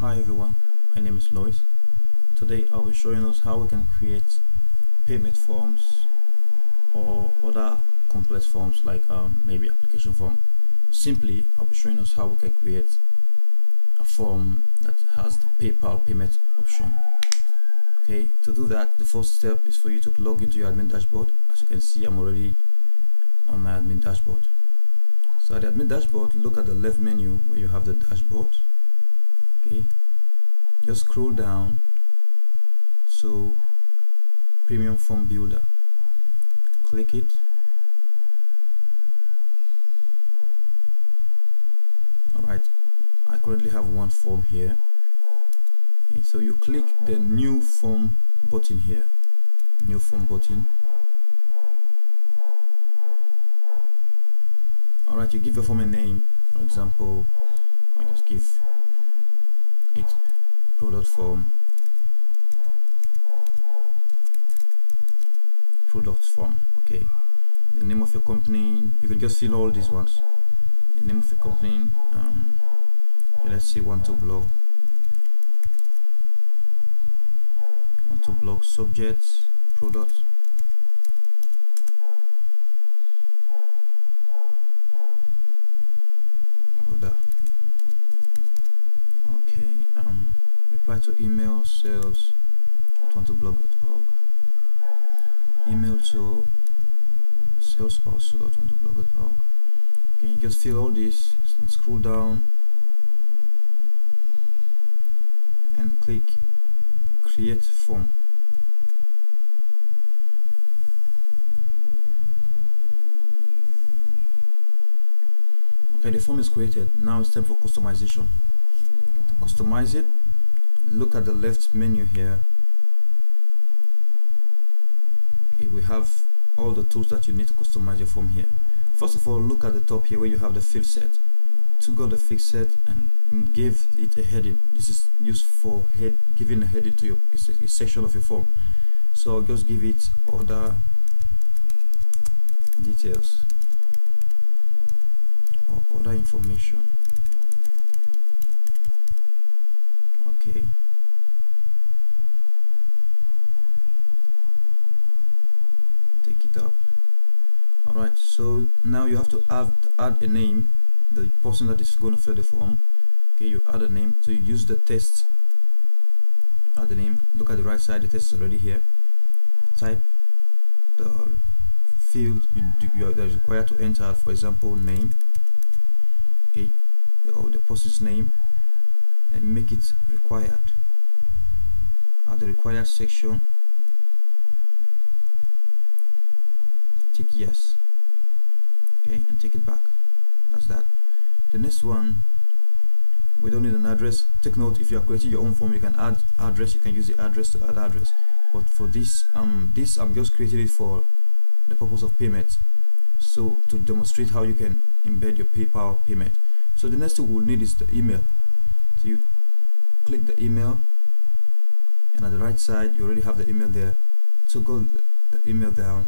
Hi everyone, my name is Lois. Today I'll be showing us how we can create payment forms or other complex forms like maybe application form. Simply, I'll be showing us how we can create a form that has the PayPal payment option. Okay, to do that, the first step is for you to log into your admin dashboard. As you can see, I'm already on my admin dashboard. So at the admin dashboard, look at the left menu where you have the dashboard. Okay, just scroll down to Premium Form Builder. Click it. Alright, I currently have one form here. Okay, so you click the New Form button here. New Form button. Alright, you give your form a name. For example, I just give it product form. Okay, the name of your company, you can just fill all these ones. The name of your company, okay, let's say want to blog subjects, product, order. Okay, reply to email sales @wantoblog.org. Email to sales also @wantoblog.org. Okay, you just fill all this and scroll down and click create form. Okay, the form is created. Now it's time for customization. To customize it, look at the left menu here. Okay, we have all the tools that you need to customize your form here. First of all, look at the top here where you have the field set. Took out the field set and give it a heading. This is used for giving a heading to a section of your form. So I'll just give it order details or order information. Okay. Take it up. Alright, so now you have to add a name, the person that is going to fill the form. Okay, you add a name, so you use the text, add the name, look at the right side, the text is already here. Type the field that is required to enter, for example, name, okay, or the person's name, and make it required. Add the required section, tick yes, okay, and take it back. That's that. The next one, we don't need an address. Take note, if you are creating your own form, you can add address. You can use the address to add address. But for this, I'm just creating it for the purpose of payment. So to demonstrate how you can embed your PayPal payment. So the next thing we'll need is the email. So you click the email, and at the right side, you already have the email there. So go the email down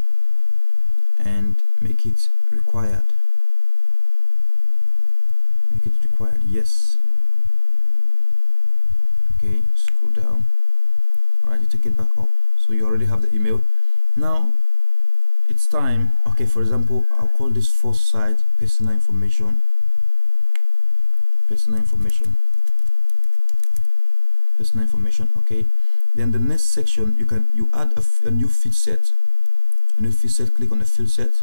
and make it required. Make it required, yes. Okay, scroll down. Alright, you take it back up. So you already have the email. Now it's time. Okay, for example, I'll call this first side personal information. Personal information. Okay. Then the next section, you add a new field set. A new field set. Click on the field set.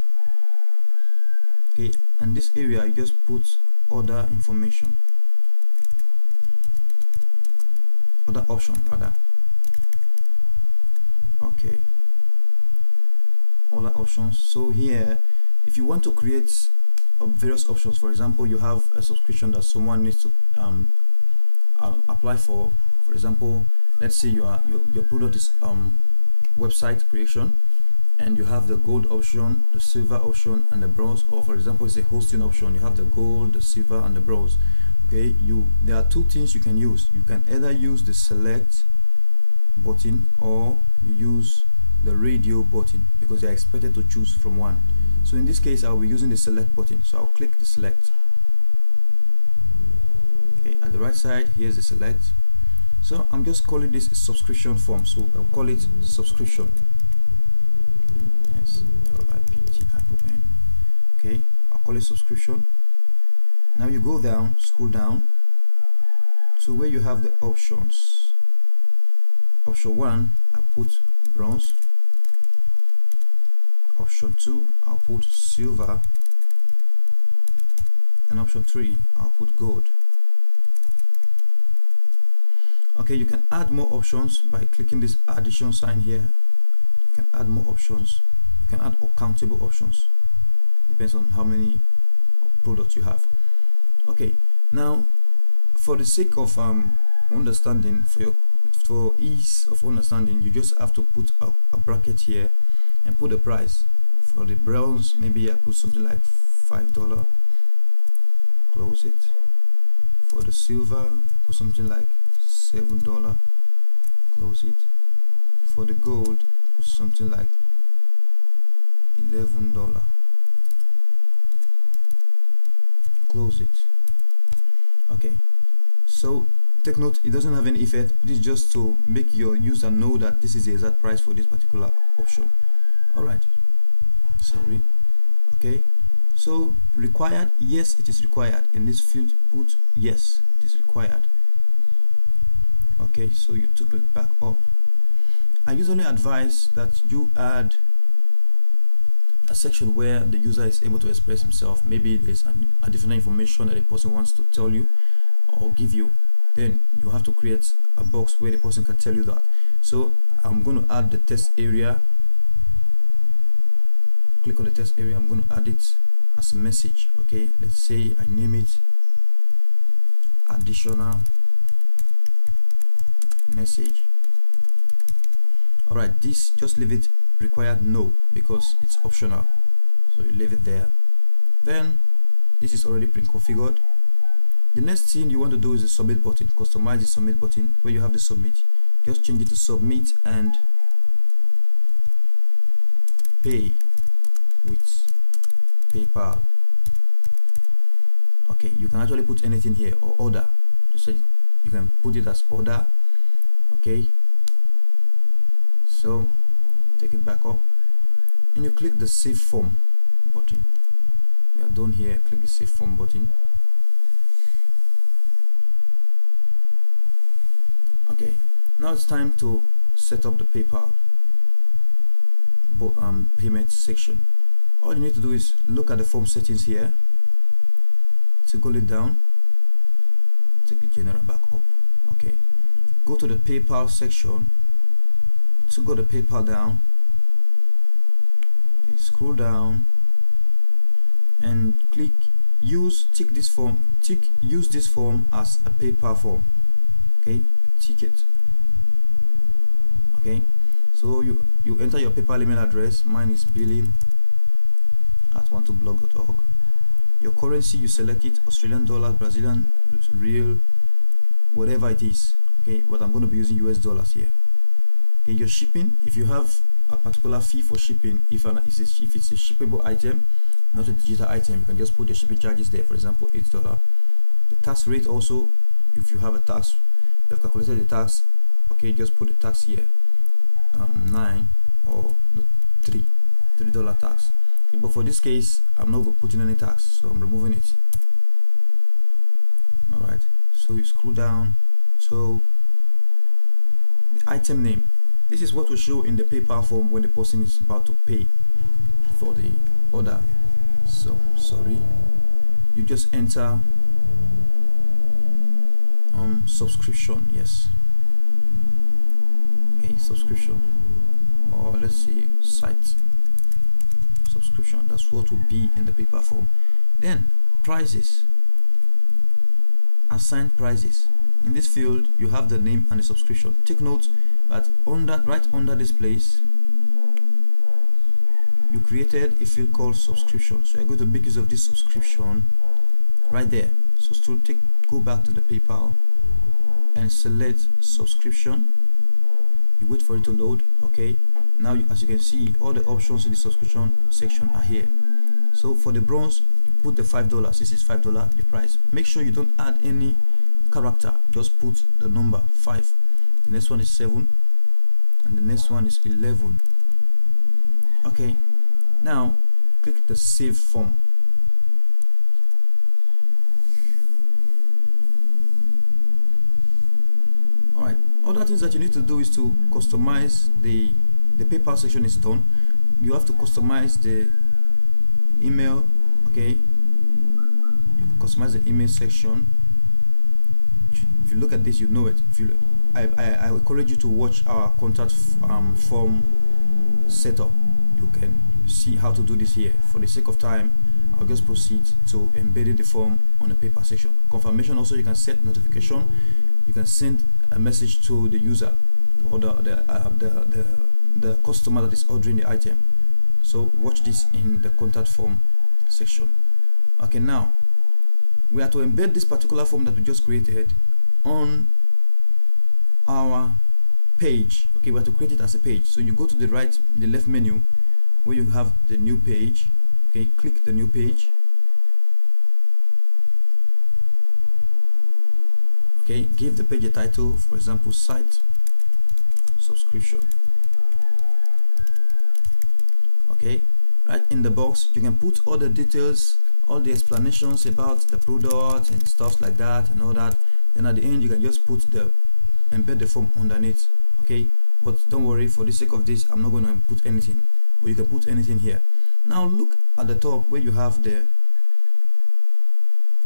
Okay, and this area you just put order information, order option rather. Okay, order options. So here, if you want to create various options, for example, you have a subscription that someone needs to apply for. For example, let's say your product is website creation, and you have the gold option, the silver option, and the bronze. Or for example, it's a hosting option. You have the gold, the silver, and the bronze. Okay, there are two things you can use. You can either use the select button or you use the radio button, because they are expected to choose from one. So in this case, I'll be using the select button. So I'll click the select. Okay, at the right side, here's the select. So I'm just calling this a subscription form, so I'll call it subscription. S-L-I-P-T-I-O-N. Okay, I'll call it subscription. Now you go down, scroll down to where you have the options. Option 1, I put bronze. Option 2, I'll put silver. And option 3, I'll put gold. Okay, you can add more options by clicking this addition sign here. You can add more options. You can add countable options. Depends on how many products you have. Okay, now for the sake of understanding, for ease of understanding, you just have to put a bracket here and put the price. For the bronze, maybe I put something like $5. Close it. For the silver, put something like $7. Close it. For the gold, put something like $11. Close it. Okay, so take note, it doesn't have any effect. This is just to make your user know that this is the exact price for this particular option. Alright, sorry. Okay, so required, yes, it is required. In this field, put yes, it is required. Okay, so you took it back up. I usually advise that you add a section where the user is able to express himself. Maybe there's additional information that the person wants to tell you or give you. Then you have to create a box where the person can tell you that. So I'm going to add the text area. Click on the text area. I'm going to add it as a message. Okay, let's say I name it additional message. Alright, this just leave it required no, because it's optional, so you leave it there. Then this is already pre-configured. The next thing you want to do is the submit button. Customize the submit button. Where you have the submit, just change it to submit and pay with PayPal. Okay, you can actually put anything here, or order. Just say you can put it as order. Okay, so take it back up and you click the save form button. We are done here. Click the save form button. Okay, now it's time to set up the PayPal payment section. All you need to do is look at the form settings here, scroll it down, take the general back up. Okay, go to the PayPal section, to go to PayPal down, okay, scroll down and click use, tick this form, use this form as a PayPal form. Okay, tick it. Okay, so you enter your PayPal email address. Mine is billing@12blog.org. Your currency, you select it, Australian dollars, Brazilian real, whatever it is. Okay, but I'm going to be using US dollars here. Okay, your shipping, if you have a particular fee for shipping, if it's a shippable item, not a digital item, you can just put the shipping charges there. For example, $8. The tax rate also, if you have a tax, you have calculated the tax. Okay, just put the tax here, 9 or $3 tax. Okay, but for this case, I'm not putting any tax, so I'm removing it. Alright, so you scroll down. So the item name, this is what will show in the PayPal form when the person is about to pay for the order. So sorry, you just enter subscription. Yes, okay, subscription, or let's see, site subscription. That's what will be in the PayPal form. Then prices, assign prices. In this field you have the name and the subscription. Take note that right under this place you created a field called subscription, so you're going to make use of this subscription right there. So still go back to the PayPal and select subscription. You wait for it to load. Okay, now as you can see, all the options in the subscription section are here. So for the bronze, you put the $5. This is $5 the price. Make sure you don't add any character, just put the number 5. The next one is 7, and the next one is 11. Okay, now click the save form. Alright, other things that you need to do is to customize the PayPal section is done. You have to customize the email. Okay, you customize the email section. If you look at this, you know it. If you, I encourage you to watch our contact form setup. You can see how to do this here. For the sake of time, I'll just proceed to embedding the form on the PayPal section. Confirmation also, you can set notification. You can send a message to the user or the customer that is ordering the item. So watch this in the contact form section. Okay, now we are to embed this particular form that we just created on our page. Okay, we have to create it as a page. So you go to the left menu where you have the new page. Okay, click the new page. Okay, give the page a title, for example, site subscription. Okay, right in the box you can put all the details, all the explanations about the product and stuff like that and all that. Then at the end you can just embed the form underneath. Okay, but don't worry, for the sake of this I'm not going to put anything, but you can put anything here. Now look at the top where you have the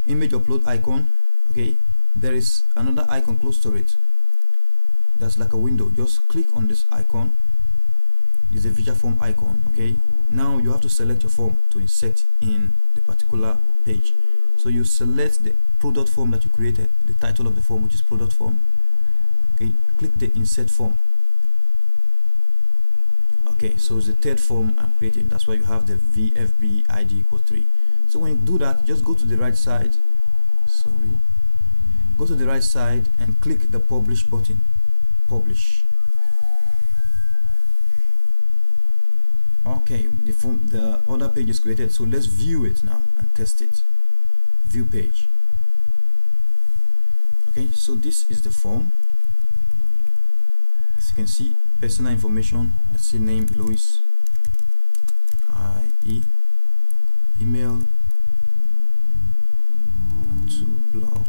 image upload icon. Okay, there is another icon close to it that's like a window. Just click on this icon. It's a visual form icon. Okay, now you have to select your form to insert in the particular page. So you select the product form that you created, the title of the form, which is product form. Okay, click the insert form. Okay, so it's the third form I'm creating. That's why you have the VFB ID equals 3. So when you do that, just go to the right side. Go to the right side and click the publish button. Publish. Okay, the other page is created, so let's view it now and test it. View page. Okay, so this is the form. As you can see, personal information. Let's see, name Louis, IE, email, and to blog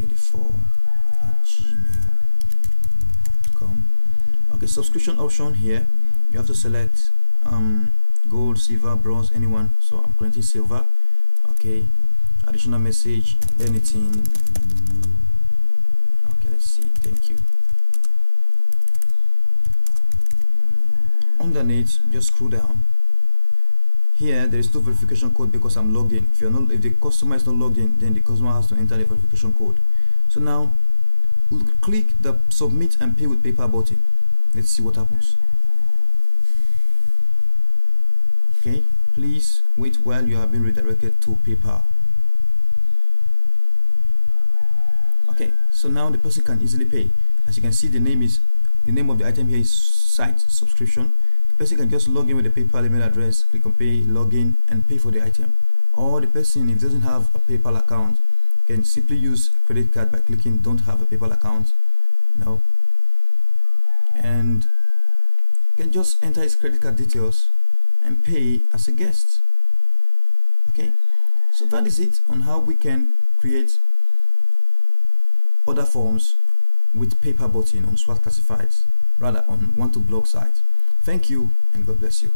84@gmail.com. Okay, subscription option here. You have to select gold, silver, bronze, anyone. So I'm creating silver. Okay, additional message, anything. Okay, let's see, thank you. Underneath, just scroll down. Here there is no verification code because I'm logged in. If the customer is not logged in, then the customer has to enter the verification code. So now we'll click the submit and pay with PayPal button. Let's see what happens. Okay, please wait while you have been redirected to PayPal. Okay, so now the person can easily pay. As you can see, the name of the item here is site subscription. The person can just log in with the PayPal email address, click on pay, log in, and pay for the item. Or the person, if doesn't have a PayPal account, can simply use a credit card by clicking don't have a PayPal account. No. And can just enter his credit card details and pay as a guest. Okay, so that is it on how we can create other forms with PayPal button on SWOT Classifieds, rather on Want2Blog site. Thank you and God bless you.